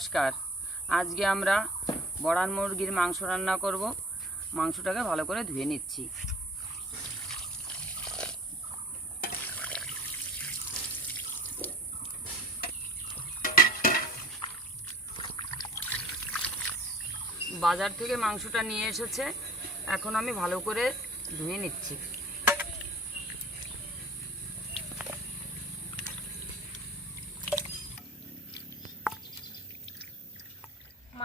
নমস্কার। আজকে আমরা বড়ান মুরগির মাংস রান্না করব। মাংসটাকে ভালো করে ধুয়ে নিচ্ছি। বাজার থেকে মাংসটা নিয়ে এসেছে। এখন আমি ভালো করে ধুয়ে নিচ্ছি।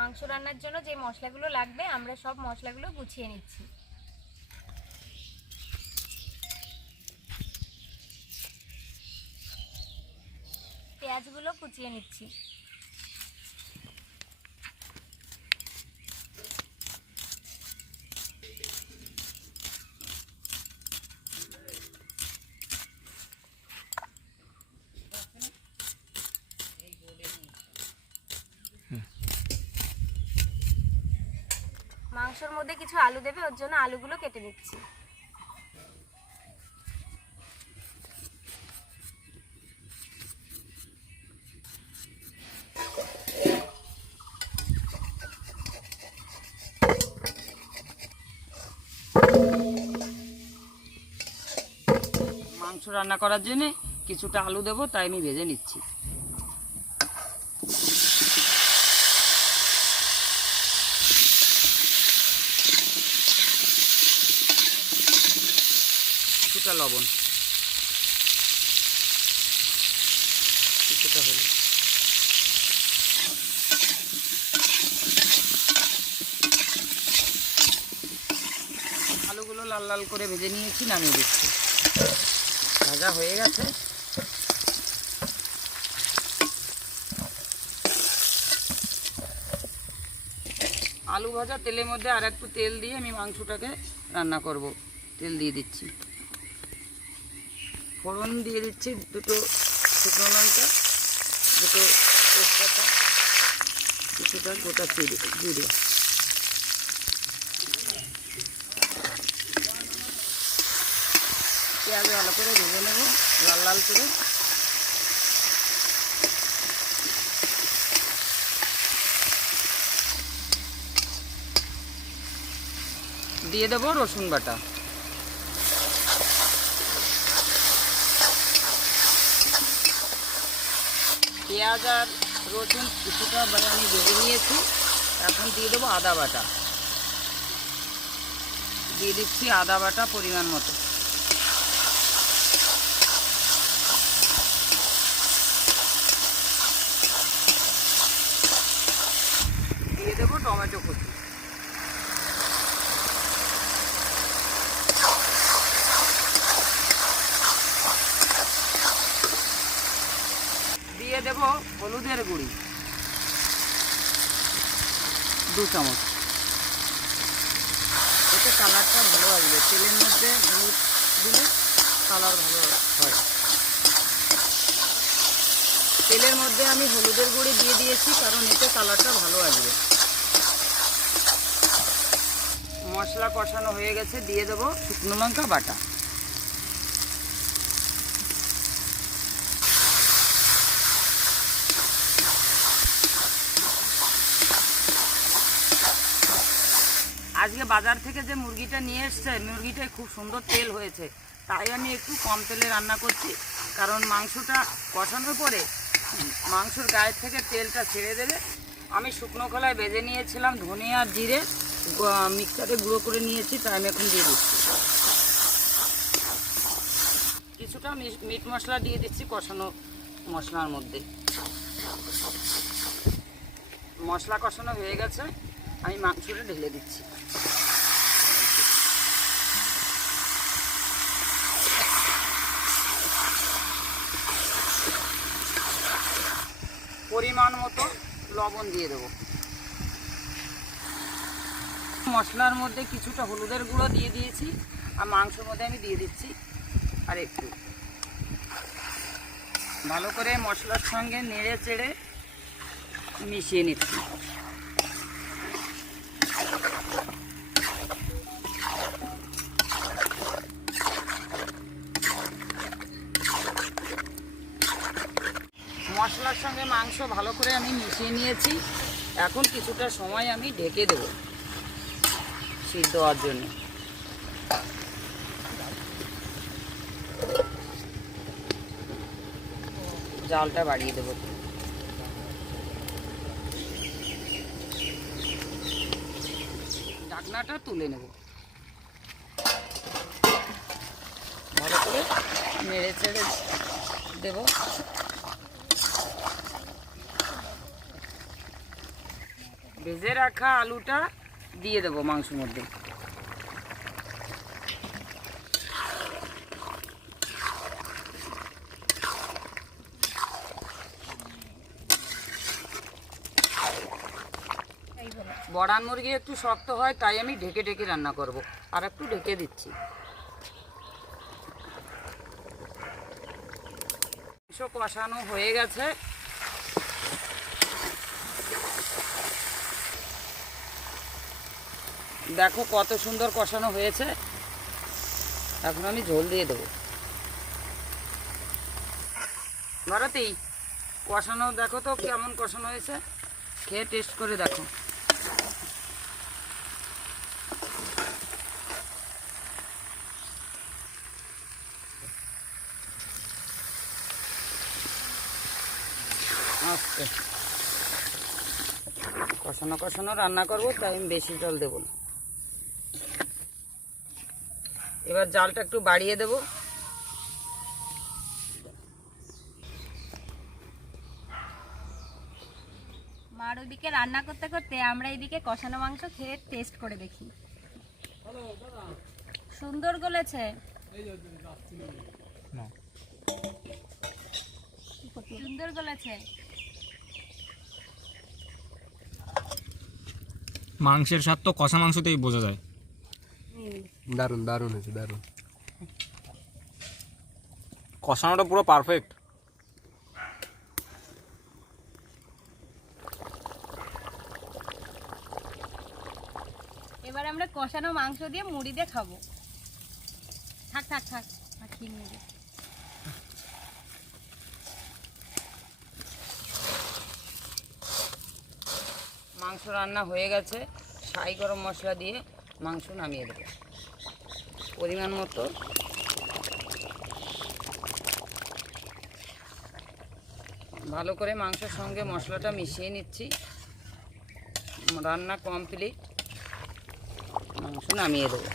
মাংস রান্নার জন্য যে মশলাগুলো লাগবে আমরা সব মশলাগুলো গুছিয়ে নিচ্ছি। পেঁয়াজগুলো কুচিয়ে নিচ্ছি। মাংসর মধ্যে কিছু আলু দেবে, ওর জন্য আলুগুলো কেটে নিচ্ছি। মাংস রান্না করার জন্য কিছুটা আলু দেবো, তাই আমি ভেজে নিচ্ছি কিছুটা লবণ। কিছুটা হলুদ। আলুগুলো লাল লাল করে ভেজে নিয়েছি, নামিয়ে দিচ্ছি। ভাজা হয়ে গেছে। আলু ভাজা তেলের মধ্যে আর একটু তেল দিয়ে আমি মাংসটাকে রান্না করব। তেল দিয়ে দিচ্ছি। ফোড়ন দিয়ে দিচ্ছি দুটো শুকনো লঙ্কা, দুটো তেজপাতা, কিছুটা গোটা জিরে জিরে। পেঁয়াজ ভালো করে ভেজে নেব, লাল লাল করে। দিয়ে দেবো রসুন বাটা। পেঁয়াজ আর রসুন কিছুটা মানে আমি ভেজে নিয়েছি। এখন দিয়ে দেবো আদা বাটা। দিয়ে দিচ্ছি আদা বাটা পরিমাণ মতো দিয়ে দেবো টমেটো কুচি দিয়ে দেব হলুদের গুঁড়ি। দু চামচ। এতে কালারটা ভালো আসবে। তেলের মধ্যে হলুদ দিলে কালার ভালো হয়। তেলের মধ্যে আমি হলুদের গুঁড়ি দিয়ে দিয়েছি কারণ এতে কালারটা ভালো আসবে। মশলা কষানো হয়ে গেছে, দিয়ে দেবো শুকনো লঙ্কা বাটা। আজকে বাজার থেকে যে মুরগিটা নিয়ে এসছে, মুরগিটায় খুব সুন্দর তেল হয়েছে। তাই আমি একটু কম তেলে রান্না করছি। কারণ মাংসটা কষানোর পরে মাংসর গায়ের থেকে তেলটা ছেড়ে দেবে। আমি শুকনো খোলায় বেজে নিয়েছিলাম ধনে আর জিরে মিক্সারে গুঁড়ো করে নিয়েছি, তাই আমি এখন দিয়ে দিচ্ছি। কিছুটা মিট মশলা দিয়ে দিচ্ছি কষানো মশলার মধ্যে। মশলা কষানো হয়ে গেছে। আমি মাংসটা ঢেলে দিচ্ছি। পরিমাণ মতো লবণ দিয়ে দেবো। মশলার মধ্যে কিছুটা হলুদের গুঁড়ো দিয়ে দিয়েছি, আর মাংসের মধ্যে আমি দিয়ে দিচ্ছি আর একটু। ভালো করে মশলার সঙ্গে নেড়ে চেড়ে মিশিয়ে নিচ্ছি। মশলার সঙ্গে মাংস ভালো করে আমি মিশিয়ে নিয়েছি। এখন কিছুটা সময় আমি ঢেকে দেব সিদ্ধ হওয়ার জন্য। জালটা বাড়িয়ে দেবো। ঢাকনাটা তুলে নেব। ভালো করে নেড়ে চেড়ে দেবো। ভেজে রাখা আলুটা দিয়ে দেবো মাংসের মধ্যে। বড়ান মুরগি একটু শক্ত হয়, তাই আমি ঢেকে ঢেকে রান্না করব। আর একটু ঢেকে দিচ্ছি। মাংস কষানো হয়ে গেছে। দেখো কত সুন্দর কষানো হয়েছে। এখন আমি ঝোল দিয়ে দেবো। ভারতী, কষানো, দেখো তো কেমন কষানো হয়েছে। খেয়ে টেস্ট করে দেখো। কষানো কষানো রান্না করব, তাই আমি বেশি জল দেবো না। এবার জালটা একটু বাড়িয়ে দেবো। মার ওদিকে রান্না করতে করতে আমরা এইদিকে কষানো মাংস খেয়ে টেস্ট করে দেখি। সুন্দর গলেছে। সুন্দর গলেছে। মাংসের স্বাদ তো কষা মাংসতেই বোঝা যায়। দারুণ দারুণ হয়েছে দারুণ। কষানোটা পুরো পারফেক্ট এবার আমরা কষানো মাংস দিয়ে মুড়ি দিয়ে খাব। থাক থাক থাক খেয়ে নিয়ে। মাংস রান্না হয়ে গেছে। সাই গরম মশলা দিয়ে মাংস নামিয়ে দেবো। পরিমাণ মতো। ভালো করে মাংসের সঙ্গে মশলাটা মিশিয়ে নিচ্ছি। রান্না কমপ্লিট। মাংস নামিয়ে দেবো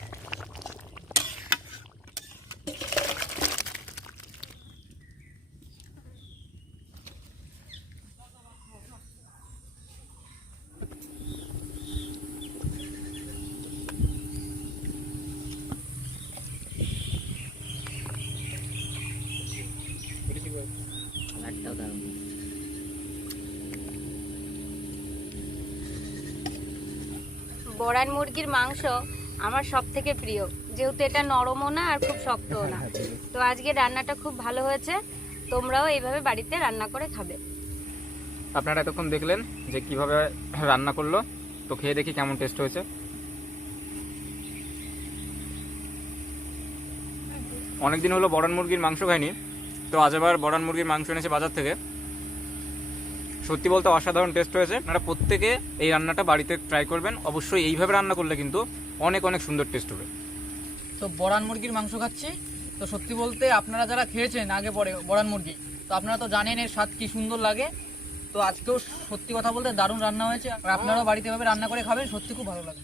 একটাও দারুণ বড়ান মুরগির মাংস আমার সব থেকে প্রিয়। যেহেতু এটা নরমও না আর খুব শক্তও না। তো আজকে রান্নাটা খুব ভালো হয়েছে। তোমরাও এইভাবে বাড়িতে রান্না করে খাবে। আপনারা এতক্ষণ দেখলেন যে কীভাবে রান্না করল। তো খেয়ে দেখি কেমন টেস্ট হয়েছে। অনেকদিন হলো বড়ান মুরগির মাংস খাইনি। তো আজ আবার বড়ান মুরগির মাংস এনেছে বাজার থেকে। সত্যি বলতে অসাধারণ টেস্ট হয়েছে আপনারা প্রত্যেকে এই রান্নাটা বাড়িতে ট্রাই করবেন। অবশ্যই এইভাবে রান্না করলে কিন্তু অনেক অনেক সুন্দর টেস্ট হবে। তো বড়ান মুরগির মাংস খাচ্ছি। তো সত্যি বলতে আপনারা যারা খেয়েছেন আগে পরে বড়ান মুরগি, তো আপনারা তো জানেন এর স্বাদ কি সুন্দর লাগে। তো আজকেও সত্যি কথা বলতে দারুণ রান্না হয়েছে। আর আপনারাও বাড়িতে এভাবে রান্না করে খাবেন, সত্যি খুব ভালো লাগে